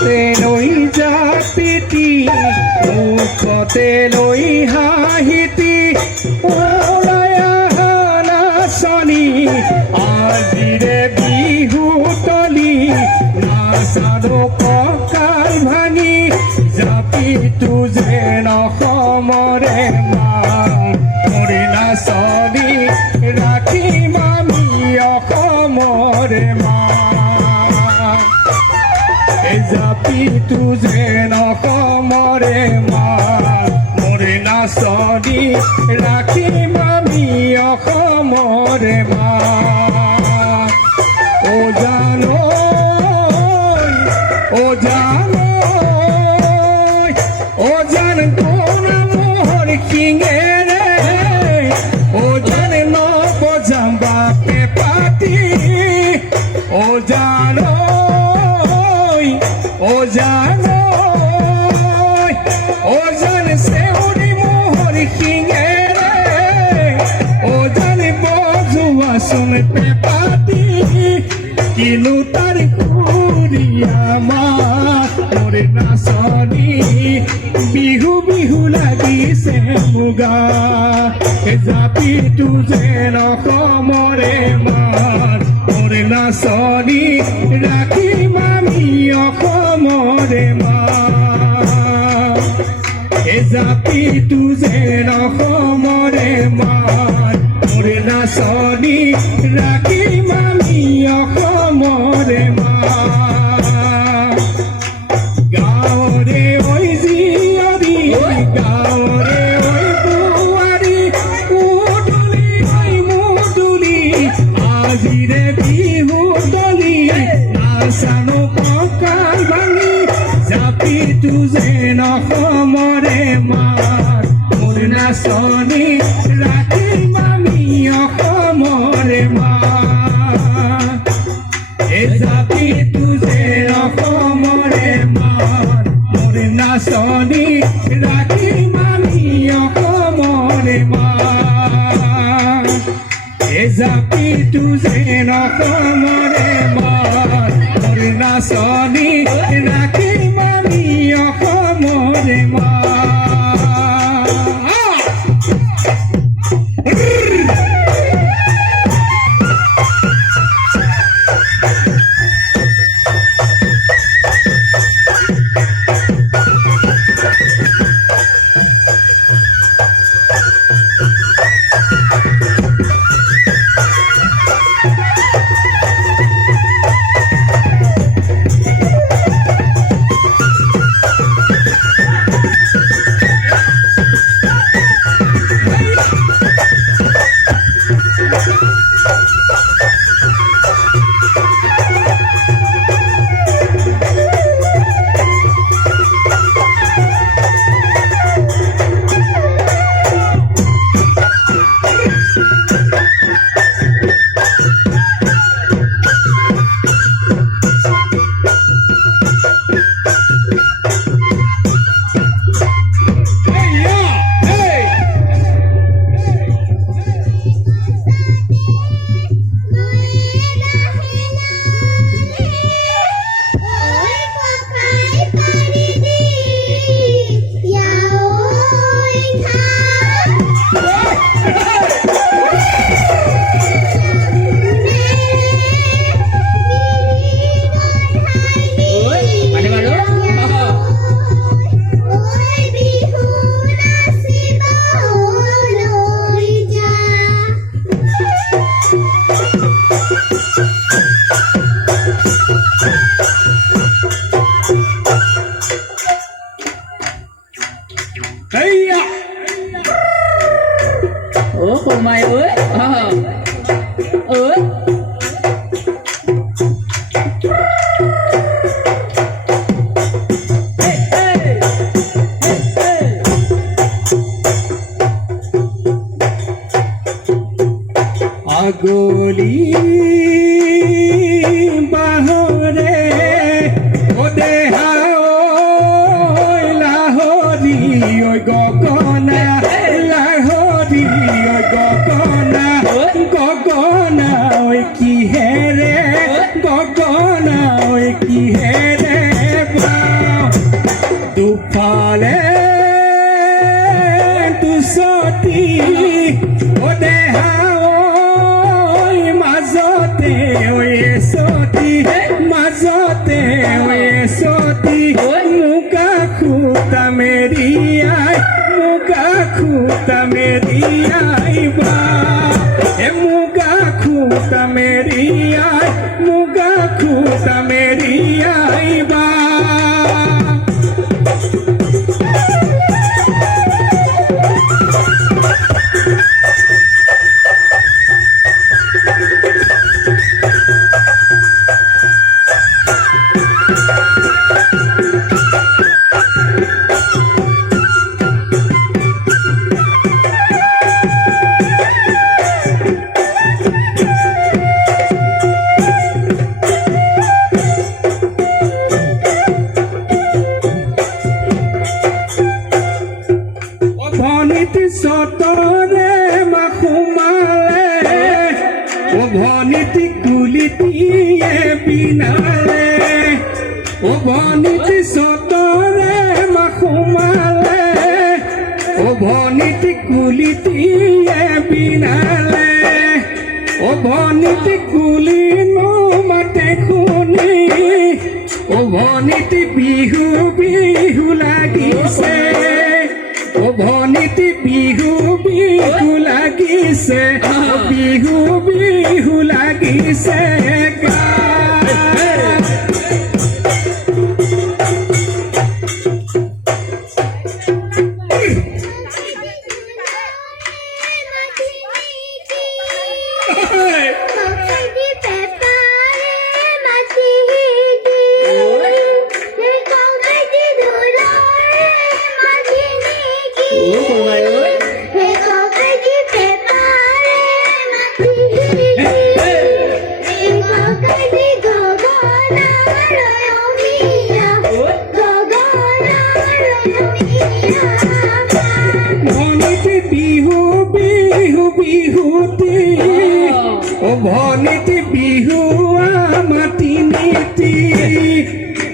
হাতে লৈ জাপিতি মুখতে লৈ হাঁহিতি ওলাই আহা নাচনী আজিৰে বিহু তলি নাচাৰো কঁকাল ভাঙি জাপিতো যেন অসমৰে মৰি নাচনী ৰাখিম আমি অসমৰে জাপিতো যেন অসমৰে মৰি নাচনী ৰাখিম আমি অসমৰে ও জানো ও জানো ও জান কোন মোহৰ কিঙেৰে ও জান নবজাম বাপে পাতি ও জানো ও জানো ও জান সেউরি মোহর কিঙেৰে ও জান বজুয়া শুন পেপাতি কিনো তাৰ কুৰিয়া মৰে নাচনী বিহু বিহু লাগিছে মুগা জাপিতো যেন অসমৰে মৰে নাচনী ৰাখিম আমি অসমৰে জাপিতো যেন অসমৰে মৰে নাচনী ৰাখিম আমি অসমৰে গাঁৱৰে ঐ জীয়ৰী গাঁৱৰে ঐ বোৱাৰী উদুলি ঐ মুদুলি আজিৰে বিহু তলি নাচানো কঁকাল ভাঙি জাপিতো যেন অসমৰে মৰে নাচনী ৰাখিম আমি অসমৰে জাপিতো যেন অসমৰে মৰে নাচনী ৰাখিম আমি অসমৰে জাপিতো যেন অসমৰে মৰে নাচনী ৰাখিম আমি অসমৰে của mày ơi ơi আগলি বাহরে ও দেহা ওই লাহরি ওই গগনা লাহরি ওই গগনা গগনা ওই কি হেরে গগনা ওই কি হেরে সতী মুকা খুতা মেরিয়াই মুকা খুতা মেরিয়াই বা মুকা খুতা মেরিয়াই মুকা খুতা মেরিয়াই বা ভনিতি সতরে মাখুমালে ও ভনিতি কুলিতিয়ে বিনালে ও ভনিতি সতরে মাখুমালে ও ভনিতি কুলিতিয়ে বিনালে ও ভনিতি কুলি নো মাতে খুনি ও ভনিতি বিহু বিহু লাগিছে ও ভনিতি বিহু বিহু লাগিছে বিহু বিহু লাগিছে গা ভনিতি বিহু বিহু বিহুতি ও ভনিতি বিহু মাতি নীতি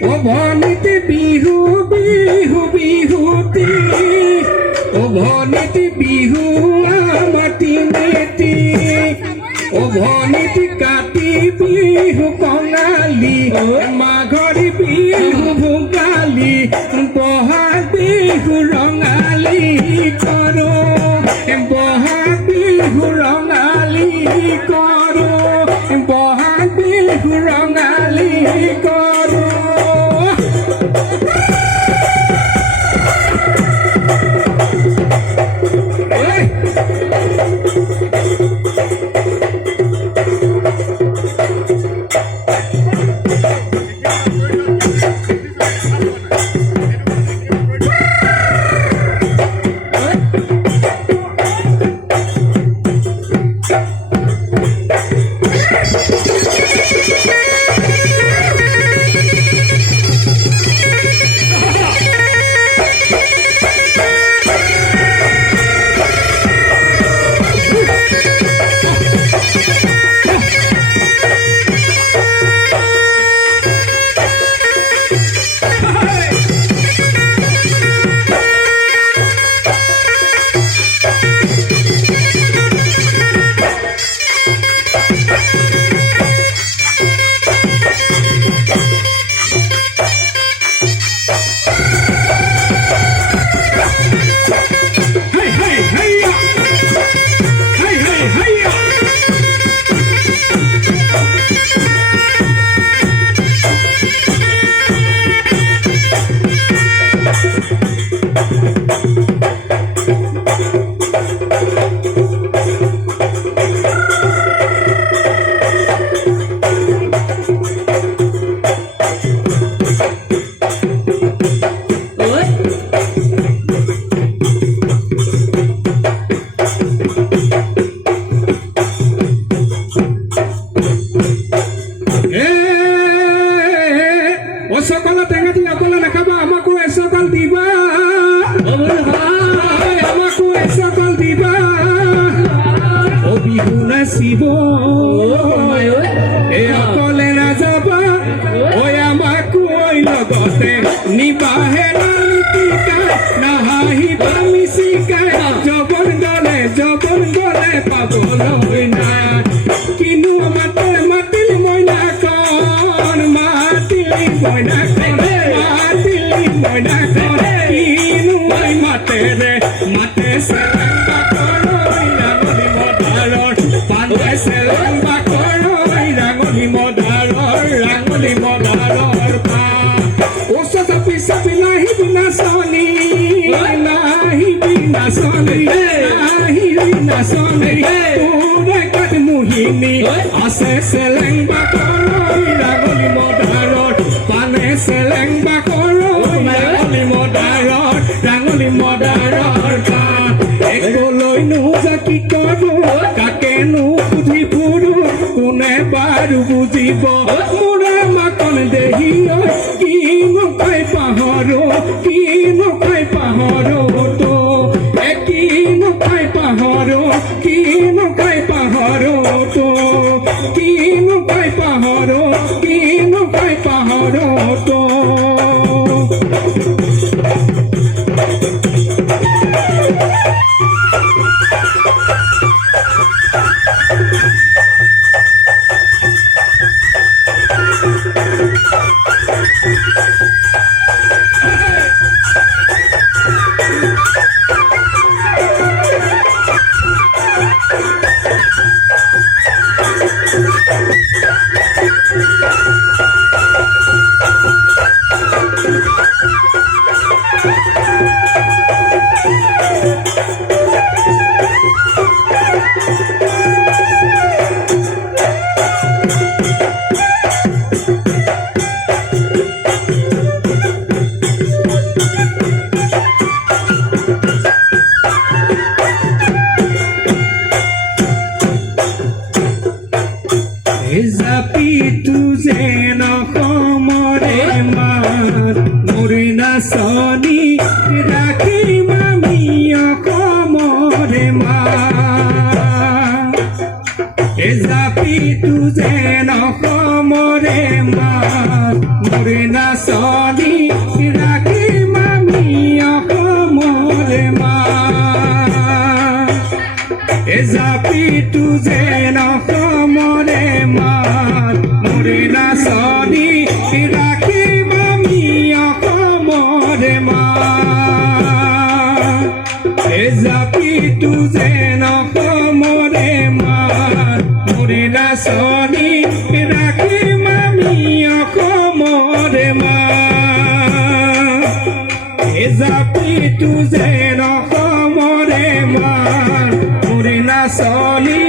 ও ভনিতি বিহু বিহু বিহুতি ও ভনিতি বিহু মাতি নীতি ও ভনিতি কাতি বিহু কঙালী মাঘৰি বিহু ভোগালী বহাগ বিহু ৰঙালী কৰো বহাগ বিহু ৰঙালী কৰো বহাগ বিহু ৰঙালী কৰো নাচিব অকলে নাযাবা ঐ আমাক ঐ লগতে নিবাহে নিতিকাই নাহাঁহিবা মিচিকাই জবন গলে পাবলৈ নাই কিনো মাতে মাতিল মইনা কণ মাতিলি মইনা মইনা কৰে মাতিলি মইনা কৰে কিনো ঐ মাতে ৰে মাতে চেলেং বাকৰৈ ৰাঙলী মদাৰৰ পানে চেলেং বাকৰৈ ৰাঙলী মদাৰৰ পা ওচ চাপি চাপি নাহিবি নাচনী নাহিবি নাচনী নাহিবি নাচনী তোৰে কাত মোহিনী আছে চেলেং বাকৰৈ ৰাঙলী মদাৰৰ পানে চেলেং বাকৰৈ ৰাঙলী মদাৰৰ পাত একলৈনো জাকি কৰো কাকেনো সুধি ফুৰো কোনে বাৰু বুজিব মোৰে মাকন দেহি কিনো খাই পাহৰো কিনো খাই পাহৰো তো কিনো খাই পাহৰো কিনো খাই পাহৰো তো কিনো খাই পাহৰো কিনো খাই পাহৰো তো জাপিটো যেন অসমৰে মাত মৰি নাচনী ৰাখিম আমি অসমৰে মাত জাপিটো যেন অসমৰে মাত মৰি নাচনী ৰাখিম আমি অসমৰে মাত জাপিটো যেন অসমৰে মাত মৰি নাচনী ৰাখিম আমি অসমৰে মাত জাপিটো যেন অসমৰে মাত মৰি নাচনী ৰাখিম আমি অসমৰে মাত জাপিটো যেন অসমৰে মাত মৰি নাচনী